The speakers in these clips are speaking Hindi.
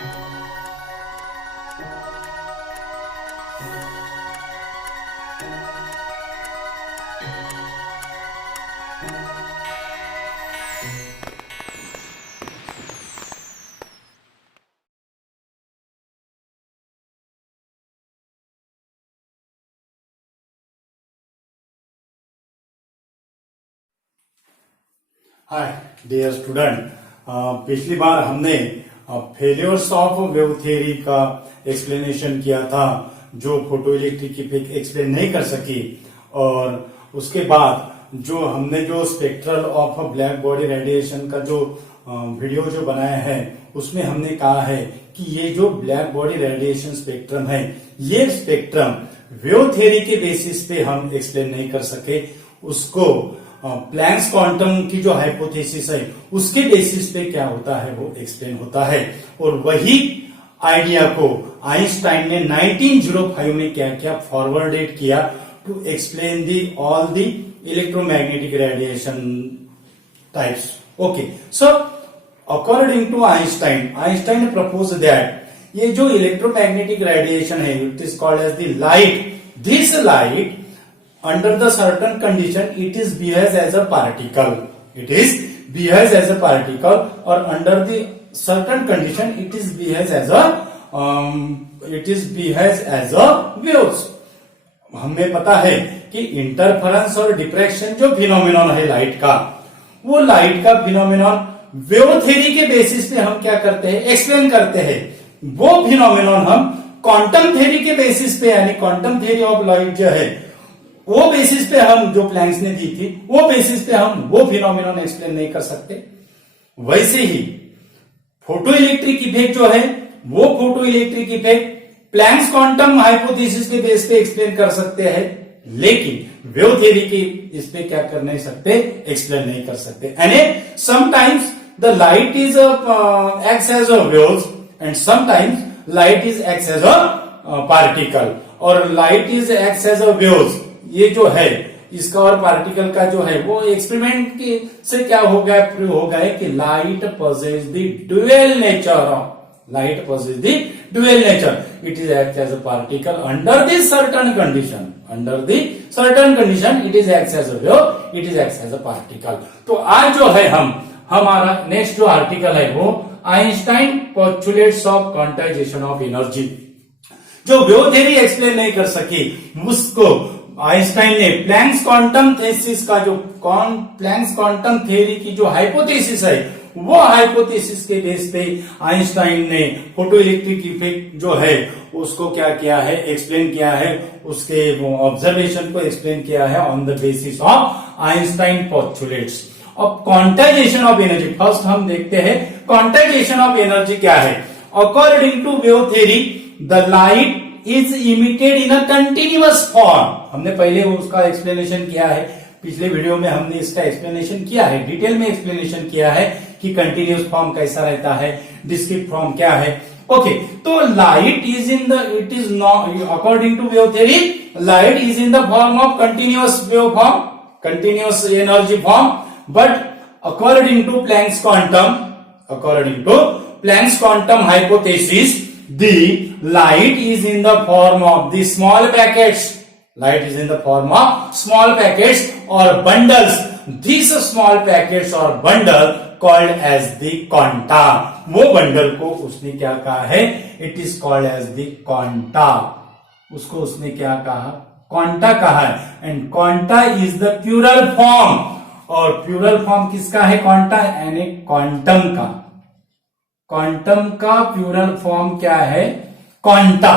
हाय डियर स्टूडेंट, पिछली बार हमने फेलियर्स ऑफ वेव थ्योरी का एक्सप्लेनेशन किया था जो फोटो इलेक्ट्रिक इफेक्ट एक्सप्लेन नहीं कर सकी। और उसके बाद जो हमने जो spectral of black body radiation का जो वीडियो जो बनाया है उसमें हमने कहा है कि ये जो ब्लैक बॉडी रेडिएशन स्पेक्ट्रम है ये स्पेक्ट्रम वेव थ्योरी के बेसिस पे हम एक्सप्लेन नहीं कर सके, उसको प्लैंक्स क्वांटम की जो हाइपोथेसिस है उसके बेसिस पे क्या होता है वो एक्सप्लेन होता है। और वही आइडिया को आइंस्टाइन ने 1905 में क्या किया, फॉरवर्डेड किया to explain the all the electromagnetic radiation types. Okay, so according to Einstein ने प्रपोज दैट ये जो इलेक्ट्रोमैग्नेटिक रेडिएशन है it is called as the light. This light under the certain condition it is behaves as a particle, it is behaves as a particle, or under the certain condition it is behaves as a waves। हमें पता है कि इंटरफेरेंस और डिफ्रैक्शन जो फिनोमेनन है लाइट का, वो लाइट का फिनोमेनन वेव थ्योरी के बेसिस पे हम क्या करते हैं, एक्सप्लेन करते हैं। वो फिनोमेनन हम क्वांटम थ्योरी के बेसिस पे यानी क्वांटम थ्योरी ऑफ लाइट जो है वो बेसिस पे हम जो प्लैंक्स ने दी थी वो बेसिस पे हम वो फिनोमेनन एक्सप्लेन नहीं कर सकते। वैसे ही फोटो इलेक्ट्रिक इफेक्ट जो है वो photo electric effect Planck's quantum hypothesis के बेस पे एक्सप्लेन कर सकते हैं, लेकिन वेव थ्योरी की इस पे क्या कर नहीं सकते, एक्सप्लेन नहीं कर सकते। And sometimes the light is acts as a waves and sometimes light is acts as a particle, और light is acts as a waves ये जो है इसका और पार्टिकल का जो है वो एक्सपेरिमेंट के से क्या हो गया, प्रूव हो गया कि light possess the dual nature, light possess the dual nature, it is act as a particle under the certain condition, under the certain condition it is act as a wave, it is act as a particle. तो आज जो है हमारा नेक्स्ट जो आर्टिकल है वो Einstein postulates of quantization of energy. जो वेव थ्योरी एक्सप्लेन नहीं कर सकी उसको आइंस्टाइन ने प्लैंक्स क्वांटम थीसिस का जो प्लैंक्स क्वांटम थ्योरी की जो हाइपोथेसिस है वो हाइपोथेसिस के बेस पे आइंस्टाइन ने फोटो इलेक्ट्रिक इफेक्ट जो है उसको क्या किया है, एक्सप्लेन किया है, उसके वो ऑब्जर्वेशन को एक्सप्लेन किया है on the basis of Einstein postulates of quantization of energy. First हम देखते हैं क्वांटाइजेशन ऑफ एनर्जी क्या है। According to wave theory the light is emitted in a continuous form. हमने पहले उसका एक्सप्लेनेशन किया है, पिछले वीडियो में हमने इसका एक्सप्लेनेशन किया है, डिटेल में एक्सप्लेनेशन किया है कि कंटिन्यूअस फॉर्म कैसा रहता है, डिस्क्रीट फॉर्म क्या है। ओके, तो light is in the it is not according to wave theory light is in the form of continuous wave form, continuous energy form, but according to Planck's quantum hypothesis the light is in the form of the small packets, light is in the form of small packets or bundles. These small packets or bundle called as the quanta, वो bundle को उसने क्या कहा है, it is called as the quanta, उसको उसने क्या कहा, quanta कहा है। and quanta is the plural form, और plural form किसका है, quanta यानी quantum का, क्वांटम का प्लूरल फॉर्म क्या है, क्वांटा,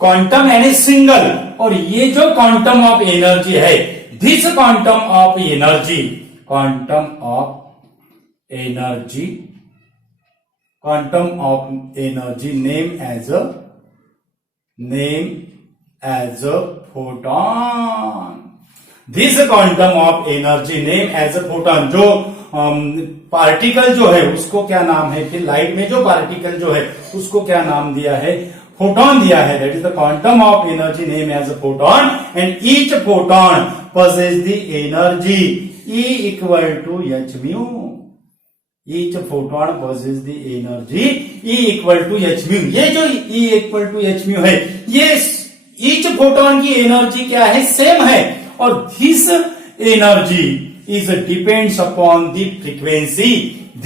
क्वांटम यानी सिंगल, और ये जो क्वांटम ऑफ एनर्जी है this quantum of energy, quantum of energy name as a photon, this quantum of energy name as a photon. जो पार्टिकल जो है उसको क्या नाम है, फिर लाइट में जो पार्टिकल जो है उसको क्या नाम दिया है, फोटोन दिया है। That is the quantum of energy name as a photon and each photon possess the energy E equal to H mu, each photon possesses the energy E equal to h mu। ये जो E equal to h mu है, ये each photon की एनर्जी क्या है, सेम है, और this energy is depends upon the frequency।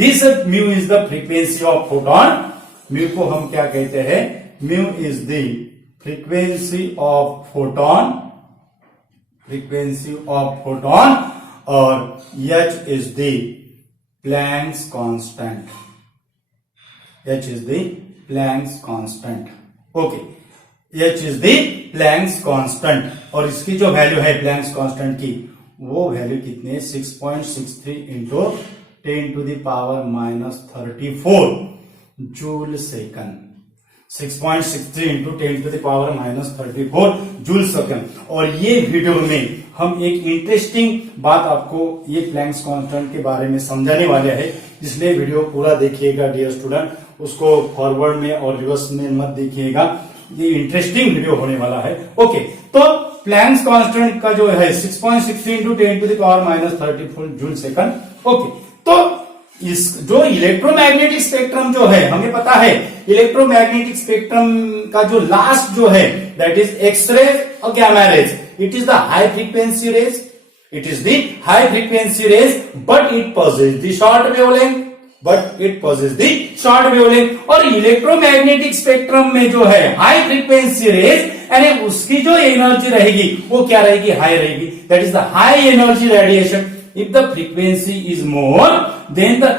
This mu is the frequency of photon। mu को हम क्या कहते हैं, mu is the frequency of photon, frequency of photon, और h is the Planck's constant, h is the Planck's constant। okay, h is the Planck's constant, और इसकी जो वैल्यू है Planck's constant की, वो वैल्यू कितनी है, 6.63 into 10 to the power minus 34 joule second. 6.63 into 10 to the power minus 34 joule second. और ये वीडियो में हम एक इंटरेस्टिंग बात आपको ये प्लैंक्स कांस्टेंट के बारे में समझाने वाले हैं, इसलिए वीडियो पूरा देखिएगा डियर स्टूडेंट, उसको फॉरवर्ड में और रिवर्स में मत देखिएगा, ये इंटरेस्टिंग वीडियो होने वाला है। ओके, तो प्लैंक्स कांस्टेंट का जो है 6.63 into 10 to the power minus 34 joule second. Okay, तो इस जो इलेक्ट्रोमैग्नेटिक स्पेक्ट्रम जो है, हमें पता है इलेक्ट्रोमैग्नेटिक स्पेक्ट्रम का जो लास्ट जो है दैट इज एक्सरे और gamma rays. It is the high frequency rays. It is the high frequency rays, but it possesses the short wavelength. But it possesses the short wavelength. और इलेक्ट्रोमैग्नेटिक स्पेक्ट्रम में जो है हाई फ्रीक्वेंसी रेज, यानी उसकी जो एनर्जी रहेगी वो क्या रहेगी, हाई रहेगी। That is the high energy radiation. If the frequency is more, then the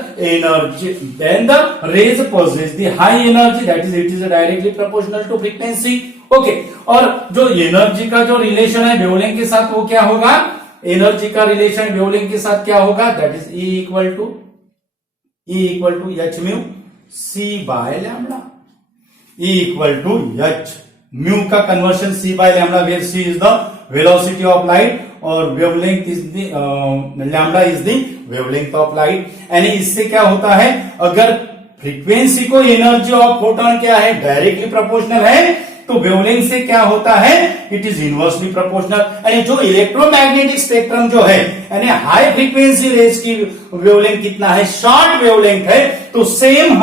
rays possess the high energy, that is it is directly proportional to frequency। Okay, और जो एनर्जी का जो रिलेशन है वेवलेंथ के साथ वो क्या होगा, एनर्जी का रिलेशन वेवलेंथ के साथ क्या होगा, that is E equal to H mu C by lambda. E equal to H mu का conversion C by lambda, where C is the velocity of light और wavelength is the lambda is the wavelength of light. यानी इससे क्या होता है, अगर फ्रीक्वेंसी को एनर्जी ऑफ फोटोन क्या है, डायरेक्टली प्रोपोर्शनल है, तो वेवलेंथ से क्या होता है, इट इज इनवर्सली प्रोपोर्शनल। यानी जो इलेक्ट्रोमैग्नेटिक स्पेक्ट्रम जो है, यानी हाई फ्रीक्वेंसी रेज की वेवलेंथ कितना है, शॉर्ट वेवलेंथ है, तो सेम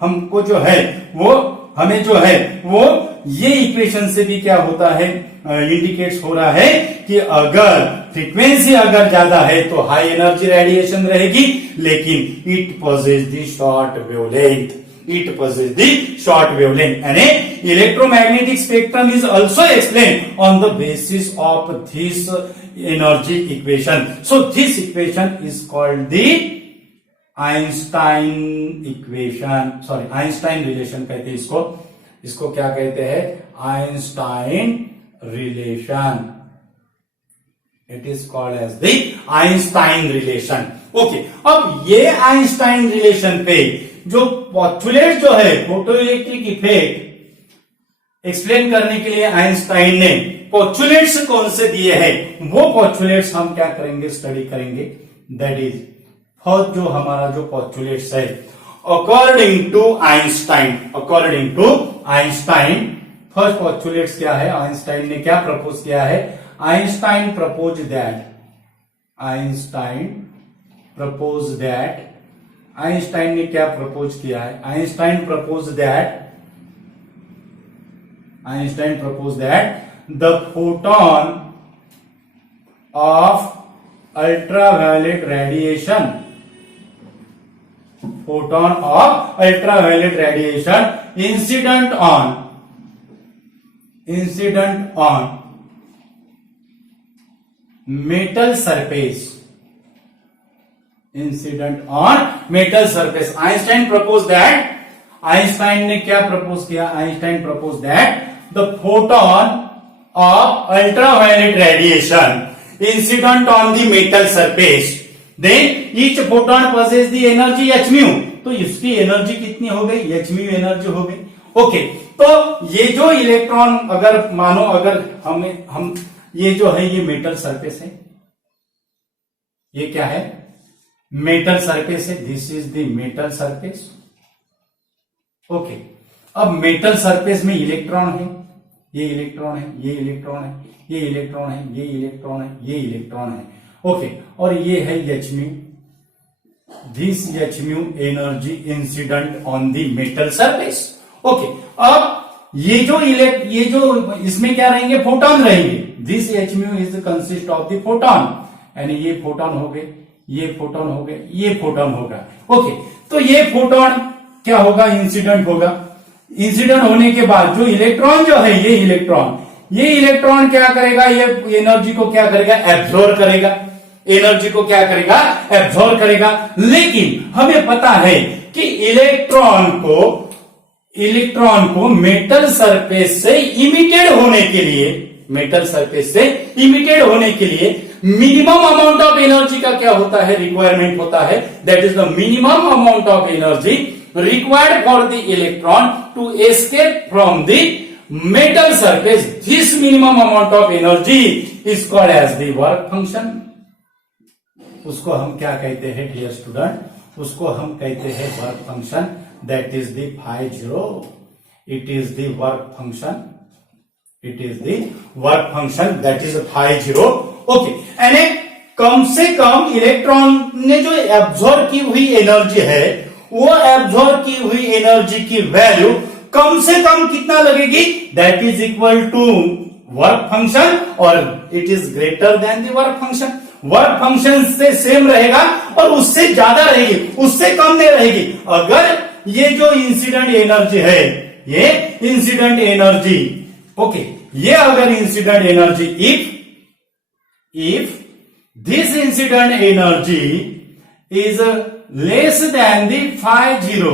हमको जो है वो हमें जो है वो ये इक्वेशन से भी क्या होता है, इंडिकेट्स हो रहा है कि अगर फ्रीक्वेंसी अगर ज्यादा है तो हाई एनर्जी रेडिएशन रहेगी, लेकिन it possess the short wavelength, it possesses the short wavelength, and electromagnetic spectrum is also explained on the basis of this energy equation। So this equation is called the Einstein equation, sorry Einstein relation कहते हैं इसको क्या कहते हैं, Einstein relation। It is called as the Einstein relation। Okay, अब ये Einstein relation पे जो पोस्टुलेट जो है, फोटोइलेक्ट्रिक इफेक्ट एक्सप्लेन करने के लिए आइंस्टाइन ने पोस्टुलेट्स कौन से दिए हैं, वो पोस्टुलेट्स हम क्या करेंगे, स्टडी करेंगे। दैट इज फर्स्ट जो हमारा जो पोस्टुलेट्स है, according to Einstein first postulates क्या है, आइंस्टाइन ने क्या प्रपोज किया है, आइंस्टाइन प्रपोज दैट आइंस्टाइन ने क्या प्रपोज किया है, Einstein propose that the photon of ultraviolet radiation incident on metal surface, Einstein propose that, Einstein ने क्या प्रपोज किया, Einstein propose that the photon of ultraviolet radiation incident on the metal surface, then each photon possess the energy h mu. तो इसकी एनर्जी कितनी हो गई, h म्यू एनर्जी हो गई। ओके, तो ये जो इलेक्ट्रॉन अगर मानो अगर हम ये जो है ये मेटल सरफेस है, ये क्या है, मेटल सरफेस है, this is the metal surface. Okay, अब मेटल सरफेस में इलेक्ट्रॉन है, ये इलेक्ट्रॉन है, ये इलेक्ट्रॉन है, ये इलेक्ट्रॉन है, ये इलेक्ट्रॉन है, ये इलेक्ट्रॉन है। ओके, और ये है h mu, this h mu energy incident on the metal surface. Okay, अब ये जो इसमें क्या रहेंगे, फोटोन रहेंगे। This h mu is consist of the photon, यानी ये फोटोन हो गए, ये फोटोन हो गए, ये फोटोन होगा। ओके, तो ये फोटोन क्या होगा, इंसिडेंट होगा। इंसिडेंट होने के बाद जो इलेक्ट्रॉन जो है, ये इलेक्ट्रॉन क्या करेगा, ये एनर्जी को क्या करेगा, एब्जॉर्ब करेगा, एनर्जी को क्या करेगा, एब्जॉर्ब करेगा। लेकिन हमें पता है कि इलेक्ट्रॉन को मेटल सरफेस से इमिटेड होने के लिए मिनिमम अमाउंट ऑफ एनर्जी का क्या होता है, रिक्वायरमेंट होता है। That is the minimum amount of energy required for the electron to escape from the metal surface. This minimum amount of energy is called as the work function. उसको हम क्या कहते हैं डियर स्टूडेंट, उसको हम कहते हैं work function. That is the phi zero, it is the work function, it is the work function, that is phi zero. Okay, यानी कम से कम इलेक्ट्रॉन ने जो एब्जॉर्ब की हुई एनर्जी है, वो एब्जॉर्ब की हुई एनर्जी की वैल्यू कम से कम कितना लगेगी, that is equal to work function, और it is greater than the work function. Work function से सेम रहेगा और उससे ज्यादा रहेगी, उससे कम नहीं रहेगी। अगर ये जो इंसिडेंट एनर्जी है, ये इंसिडेंट एनर्जी, ओके, ये अगर incident energy, if this incident energy is less than the phi zero,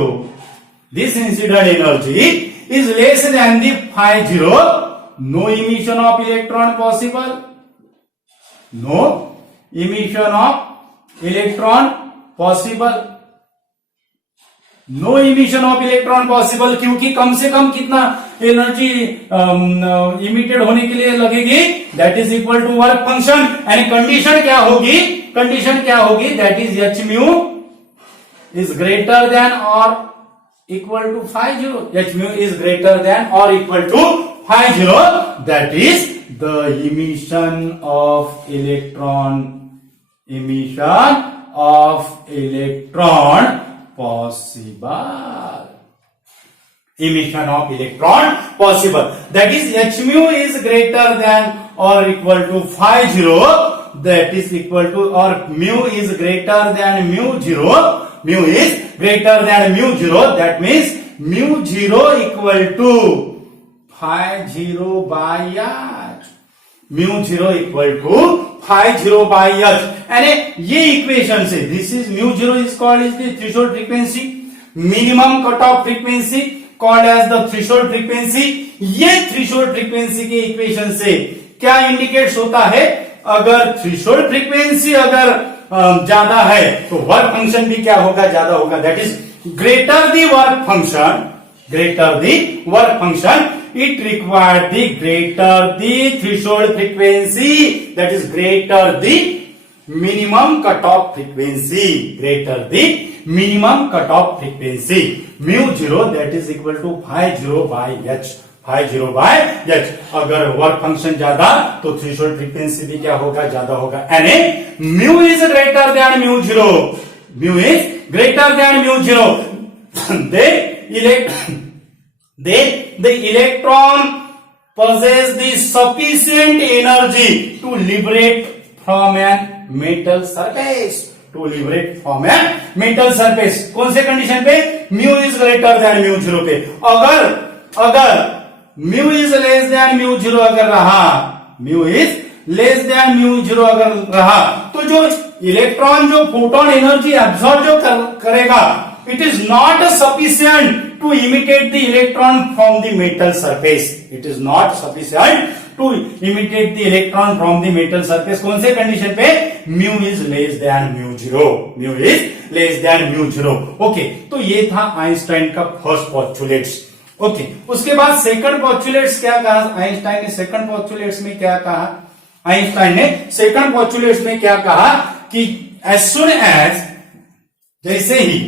this incident energy is less than the phi zero, no emission of electron possible, no emission of electron possible, no emission of electron possible, क्योंकि कम से कम कितना एनर्जी इमिटेड होने के लिए लगेगी, that is equal to work function. यानी कंडीशन क्या होगी, that is h mu is greater than or equal to phi zero, h mu is greater than or equal to phi zero, that is the emission of electron possible, emission of electron possible, that is h mu is greater than or equal to phi zero, that is equal to, or mu is greater than mu zero, mu is greater than mu zero, that means mu zero equal to phi zero by h, mu zero equal to phi zero by h। यानी ये इक्वेशन से, this is mu zero is called as the threshold frequency, minimum cutoff frequency called as the threshold frequency। ये threshold frequency के इक्वेशन से क्या इंडिकेट्स होता है, अगर थ्रेशोल्ड फ्रीक्वेंसी अगर ज्यादा है तो वर्क फंक्शन भी क्या होगा, ज्यादा होगा। That is greater the work function, it require the greater the threshold frequency, that is greater the minimum cut off frequency, mu zero that is equal to phi zero by h. अगर वर्क फंक्शन ज्यादा तो थ्रेशोल्ड फ्रीक्वेंसी भी क्या होगा, ज्यादा होगा। यानी mu is greater than mu zero, the electron possess the sufficient energy to liberate from a metal surface, कौन से कंडीशन पे, mu is greater than mu zero पे। अगर mu is less than mu zero अगर रहा, तो जो इलेक्ट्रॉन जो फोटोन एनर्जी एब्सॉर्ब जो करेगा, it is not sufficient to imitate the electron from the metal surface, कौन से कंडीशन पे, mu is less than mu zero. Okay, तो ये था आइंस्टाइन का फर्स्ट पोस्टुलेट्स। ओके, उसके बाद सेकंड पोस्टुलेट्स क्या कहा आइंस्टाइन ने, सेकंड पोस्टुलेट्स में क्या कहा कि एज सुन एज, जैसे ही,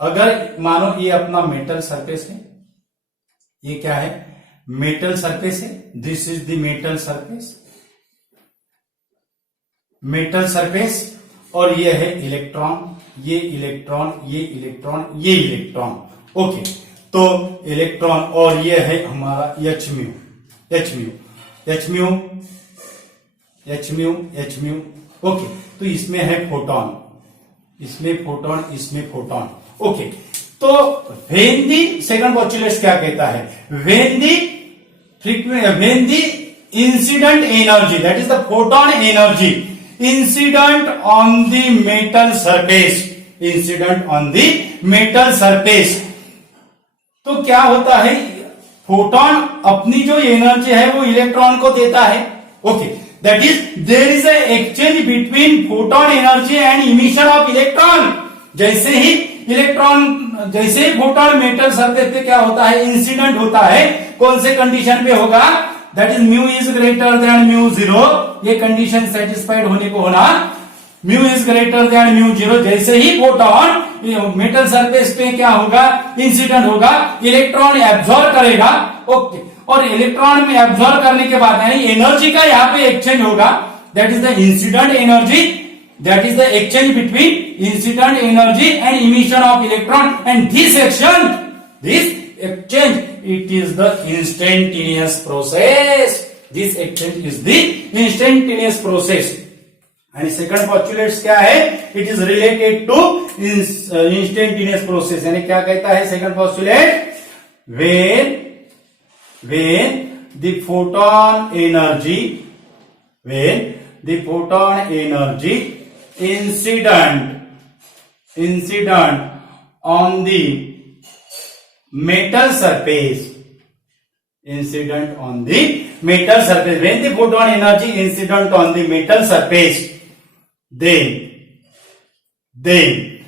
अगर मानो ये अपना मेटल सरफेस है, ये क्या है, मेटल सरफेस है, this is the metal surface, और ये है इलेक्ट्रॉन, ये इलेक्ट्रॉन, ये इलेक्ट्रॉन, ये इलेक्ट्रॉन। ओके, तो इलेक्ट्रॉन और ये है हमारा H mu, H mu, H mu, H mu, H mu. Okay, तो इसमें है फोटोन, इसमें फोटोन, इसमें फोटोन। ओके, तो व्हेन दी सेकंड पोस्टुलेट क्या कहता है, when the incident energy, that is the photon energy incident on the metal surface, incident on the metal surface. तो क्या होता है, फोटोन अपनी जो एनर्जी है वो इलेक्ट्रॉन को देता है। Okay, that is there is a exchange between photon energy and emission of electron. जैसे ही फोटोन मेटल सरफेस पे क्या होता है, इंसिडेंट होता है, कौन से कंडीशन पे होगा, that is mu is greater than mu zero. ये कंडीशन सेटिस्फाइड होने को होना, mu is greater than mu zero. जैसे ही फोटोन मेटल सरफेस पे क्या होगा, इंसिडेंट होगा, इलेक्ट्रॉन एब्जॉर्ब करेगा। ओके, और इलेक्ट्रॉन में एब्जॉर्ब करने के बाद यानी एनर्जी का यहाँ पे एक्सचेंज होगा, that is the incident energy, that is the exchange between incident energy and emission of electron. And this action, this exchange, it is the instantaneous process. This exchange is the instantaneous process. And second postulate क्या है, it is related to instantaneous process. यानी क्या कहता है second postulate, when the photon energy incident on the metal surface, incident on the metal surface, when the photon energy incident on the metal surface, then the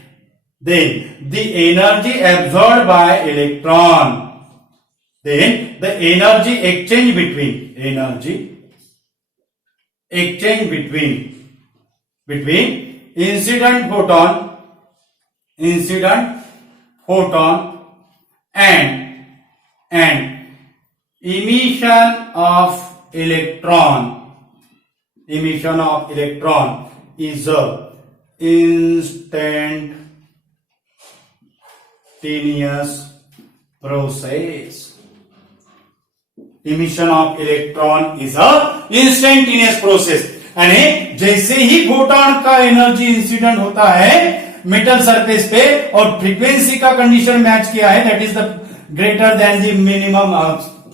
energy absorbed by electron, then the energy exchange between incident photon and emission of electron is a instantaneous process. Emission of electron is a instantaneous process. यानी जैसे ही फोटोन का एनर्जी इंसिडेंट होता है मेटल सरफेस पे और फ्रीक्वेंसी का कंडीशन मैच किया है, that is the greater than the minimum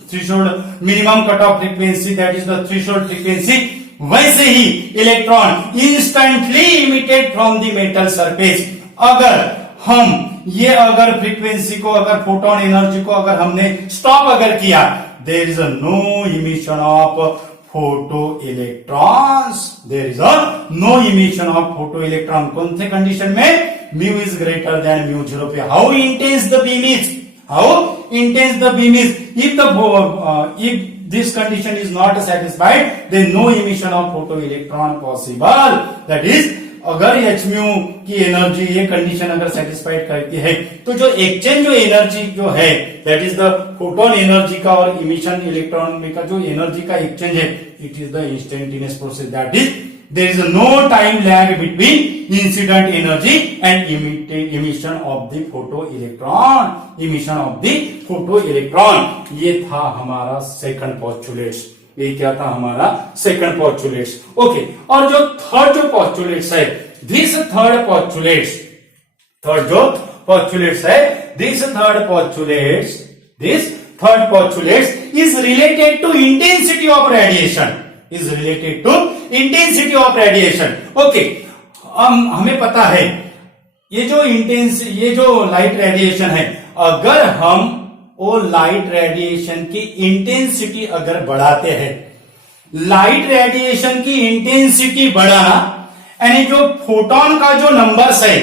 threshold, minimum cut off frequency, that is the threshold frequency, वैसे ही electron instantly emitted from the metal surface. अगर फ्रीक्वेंसी को, अगर फोटोन एनर्जी को अगर हमने स्टॉप अगर किया, there is no emission of photo electrons, there is no emission of photo electron. कौन से कंडीशन में, mu is greater than mu zero पे। How intense the beam is, if this condition is not satisfied, then no emission of photo electron possible. That is, अगर एच म्यू की एनर्जी ये कंडीशन अगर सेटिस्फाइड करती है, तो जो एक्सचेंज जो एनर्जी जो है, that is the photon energy का और इमिशन इलेक्ट्रॉन का जो एनर्जी का एक्सचेंज है, it is the instantaneous process. That is, there is no time lag between incident energy and emission of the photo electron. ये था हमारा सेकंड पोस्टुलेट। ये क्या था हमारा सेकंड पोस्टुलेट्स। ओके, और जो थर्ड जो पोस्टुलेट्स है, this third postulates is related to intensity of radiation. Okay, हमें पता है ये जो लाइट रेडिएशन है, अगर हम वो लाइट रेडिएशन की इंटेंसिटी अगर बढ़ाते हैं, लाइट रेडिएशन की इंटेंसिटी बढ़ाना, यानी जो फोटोन का जो नंबर्स है,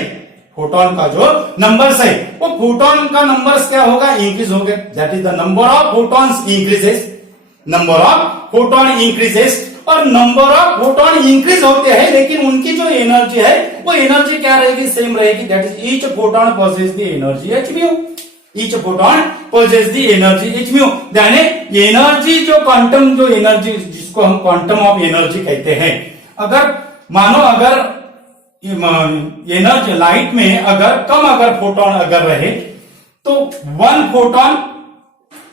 वो फोटोन का नंबर्स क्या होगा, इंक्रीज होंगे। That is the number of photons increases, और नंबर ऑफ फोटोन इंक्रीज होते हैं, लेकिन उनकी जो एनर्जी है वो एनर्जी क्या रहेगी, सेम रहेगी। That is each photon possesses the energy H mu, each photon possesses the energy h mu। यानी एनर्जी जो क्वांटम जो एनर्जी जिसको हम क्वांटम ऑफ एनर्जी कहते हैं, अगर मानो अगर एनर्जी लाइट में अगर फोटोन अगर रहे तो 1 फोटोन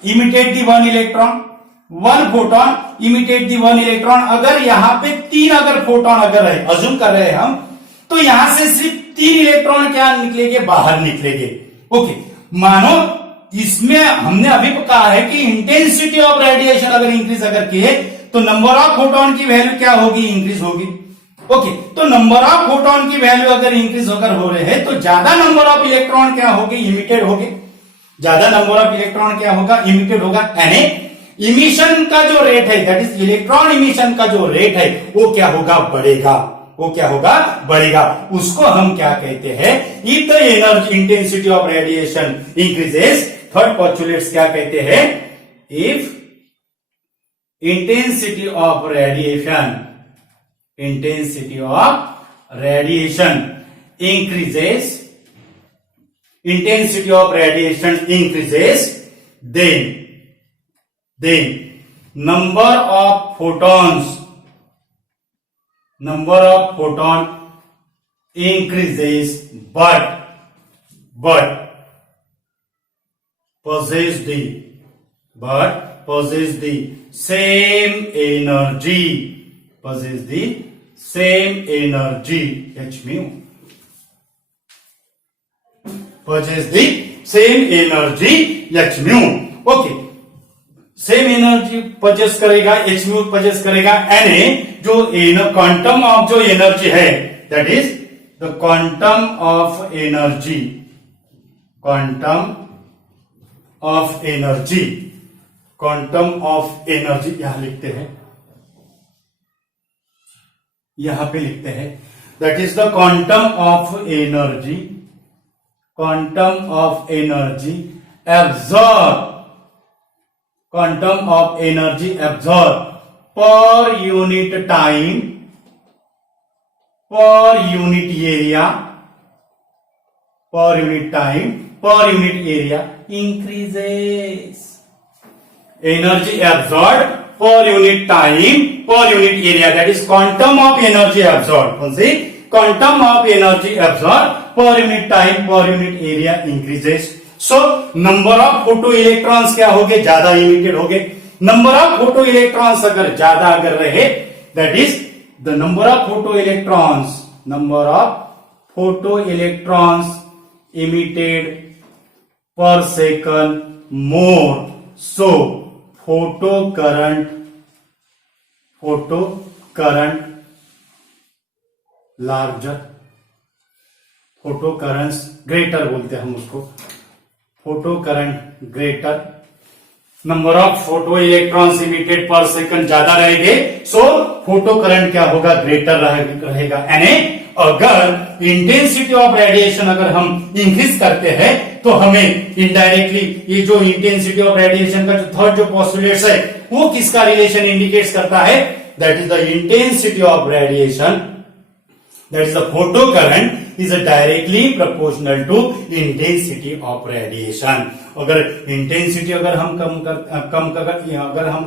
इमिटेट दी 1 इलेक्ट्रॉन, 1 फोटोन इमिटेट दी 1 इलेक्ट्रॉन। अगर यहां पे 3 अगर फोटोन अगर रहे, अज्यूम कर रहे हैं हम, तो यहां से सिर्फ 3 इलेक्ट्रॉन क्या निकलेंगे, बाहर निकलेंगे। ओके, मानो इसमें हमने अभी कहा है कि इंटेंसिटी ऑफ रेडिएशन अगर इंक्रीज अगर किए तो नंबर ऑफ फोटोन की वैल्यू क्या होगी, इंक्रीज होगी। ओके, तो नंबर ऑफ फोटोन की वैल्यू अगर इंक्रीज होकर हो रहे हैं तो ज्यादा नंबर ऑफ इलेक्ट्रॉन क्या होगी, इमिटेड होगी। ज्यादा नंबर ऑफ इलेक्ट्रॉन क्या होगा, इमिटेड होगा। यानी इमिशन का जो रेट है, दैट इज इलेक्ट्रॉन इमिशन का जो रेट है वो क्या होगा, बढ़ेगा। वो क्या होगा, बढ़ेगा। उसको हम क्या कहते हैं, if the energy intensity of radiation increases, third postulates क्या कहते हैं, if intensity of radiation increases, intensity of radiation increases, then number of photons increases, but possess the same energy, h mu, possess the same energy h mu। Okay, same energy purchase करेगा, एच म्यू परचेस करेगा। यानी जो क्वांटम ऑफ जो एनर्जी है, that is the quantum of energy, यहां लिखते हैं, यहां पे लिखते हैं, that is the quantum of energy absorb per unit time, per unit area increases. Energy absorb per unit time, per unit area, that is quantum of energy absorb. Quantum of energy absorb per unit time, per unit area increases. So number of photo electrons क्या हो गए, ज्यादा इमिटेड हो गए। नंबर ऑफ फोटो इलेक्ट्रॉन्स अगर ज्यादा अगर रहे, that is the number of photo electrons emitted per second more, so photo current larger, photo currents greater बोलते हैं हम उसको, photo current greater. Number of photo electrons emitted per second ज्यादा रहेंगे, सो फोटो करंट क्या होगा, ग्रेटर रहेगा। यानी अगर इंटेंसिटी ऑफ रेडिएशन अगर हम इंक्रीज करते हैं तो हमें इनडायरेक्टली ये जो इंटेंसिटी ऑफ रेडिएशन का जो थर्ड जो पोस्टुलेट्स है वो किसका रिलेशन इंडिकेट्स करता है, that is the intensity of radiation, that is the photo current is directly proportional to intensity of radiation। अगर इंटेंसिटी अगर हम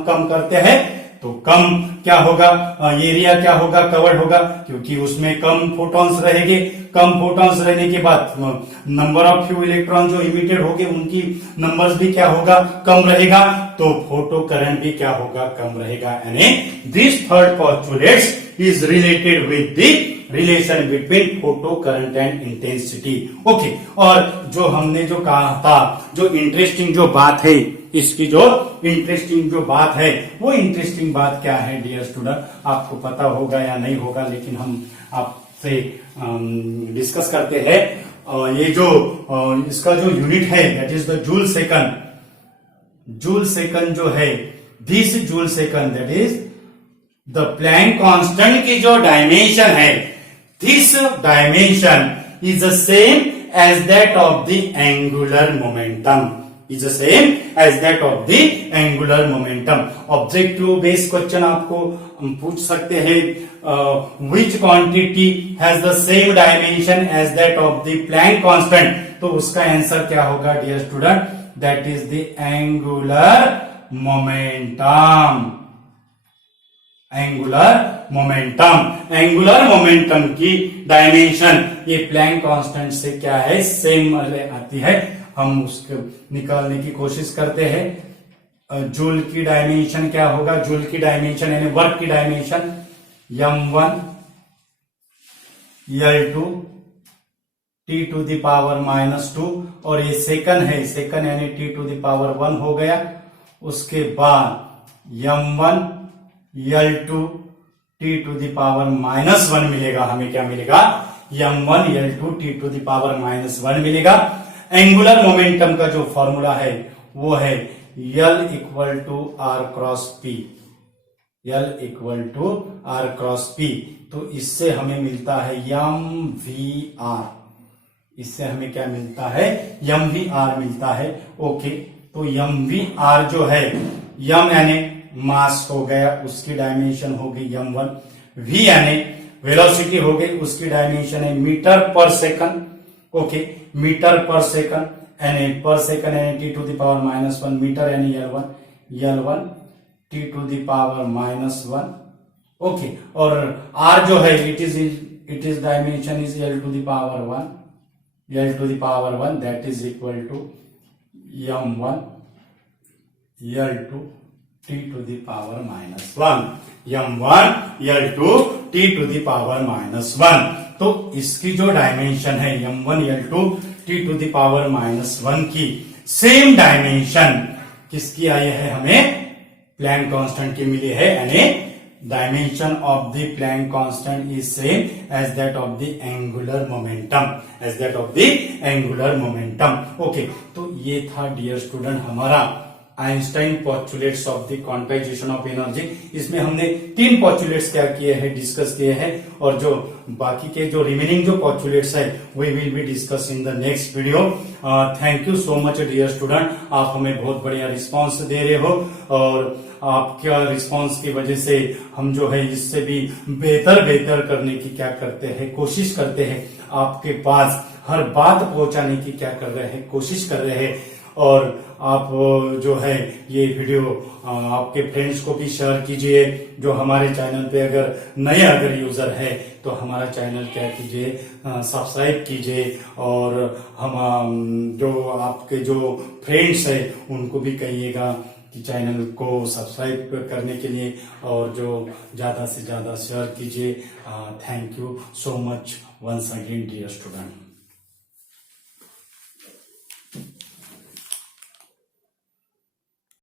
कम करते हैं तो कम क्या होगा, एरिया क्या होगा, कवर्ड होगा, क्योंकि उसमें कम फोटॉन्स रहेंगे। कम फोटॉन्स रहने के बाद नंबर ऑफ फ्यू इलेक्ट्रॉन जो इमिटेड होंगे उनकी नंबर्स भी क्या होगा, कम रहेगा, तो फोटो करंट भी क्या होगा, कम रहेगा। यानी this third postulates is related with the relation between photo current and intensity. Okay, और जो हमने जो कहा था, जो इंटरेस्टिंग जो बात है, इसकी जो इंटरेस्टिंग जो बात है, वो इंटरेस्टिंग बात क्या है डियर स्टूडेंट, आपको पता होगा या नहीं होगा, लेकिन हम आपसे डिस्कस करते हैं। ये जो इसका जो यूनिट है, that is the joule second. Joule second जो है, this joule second, that is the Planck constant की जो डायमेंशन है, this dimension is the same as that of the angular momentum, is the same as that of the angular momentum। Objective based question आपको पूछ सकते हैं, which quantity has the same dimension as that of the Planck constant, तो उसका आंसर क्या होगा dear student, that is the angular momentum। Angular momentum. Angular momentum की डायमेंशन ये प्लैंक कांस्टेंट से क्या है, सेम आती है। हम उसको निकालने की कोशिश करते हैं। जूल की डायमेंशन क्या होगा, जूल की डायमेंशन यानी वर्क की dimension m1 L2 T to the power -2, और ये सेकंड है, सेकंड यानी T टू द पावर 1 हो गया। उसके बाद m1 L2 T to the power -1 मिलेगा। हमें क्या मिलेगा, m1 L2 T to the power -1 मिलेगा। एंगुलर मोमेंटम का जो फॉर्मूला है वो है L equal to R cross P, L equal to R cross P। तो इससे हमें मिलता है mvr, इससे हमें क्या मिलता है, mvr मिलता है। ओके, तो mvr जो है, m यानी मास हो गया, उसकी डायमेंशन होगी m1, v यानी वेलोसिटी हो गई, उसकी डायमेंशन है metre per second. Okay, metre per second यानी पर सेकंड यानी T to the power -1 metre यानी L1 T to the power -1। Okay, और r जो है it is dimension is L to the power 1 that is equal to m1 L2 T to the power -1, m1 L2 T to the power -1। तो इसकी जो डायमेंशन है m1 L2 T to the power -1 की सेम डायमेंशन किसकी आई है, हमें प्लैंक कांस्टेंट की मिली है। यानी dimension of the Planck constant is same as that of the angular momentum, okay, तो ये था डियर स्टूडेंट हमारा Einstein postulates of the quantization of energy. इसमें हमने 3 पोस्टुलेट्स क्या किए हैं, डिस्कस किए हैं, और जो बाकी के जो रिमेनिंग जो पोस्टुलेट्स है we will be discuss in the next video. Thank you so much dear student, आप हमें बहुत बढ़िया रिस्पांस दे रहे हो, और आपका रिस्पांस की वजह से हम जो है इससे भी बेहतर करने की क्या करते हैं, कोशिश करते हैं, आपके पास हर बात पहुंचाने की क्या कर रहे हैं, कोशिश कर रहे हैं। और आप जो है ये वीडियो आपके फ्रेंड्स को भी शेयर कीजिए। जो हमारे चैनल पे अगर यूजर है तो हमारा चैनल क्या कीजिए, सब्सक्राइब कीजिए, और हम जो आपके जो फ्रेंड्स है उनको भी कहिएगा कि चैनल को सब्सक्राइब करने के लिए, और जो ज्यादा से ज्यादा शेयर कीजिए। Thank you so much once again dear student.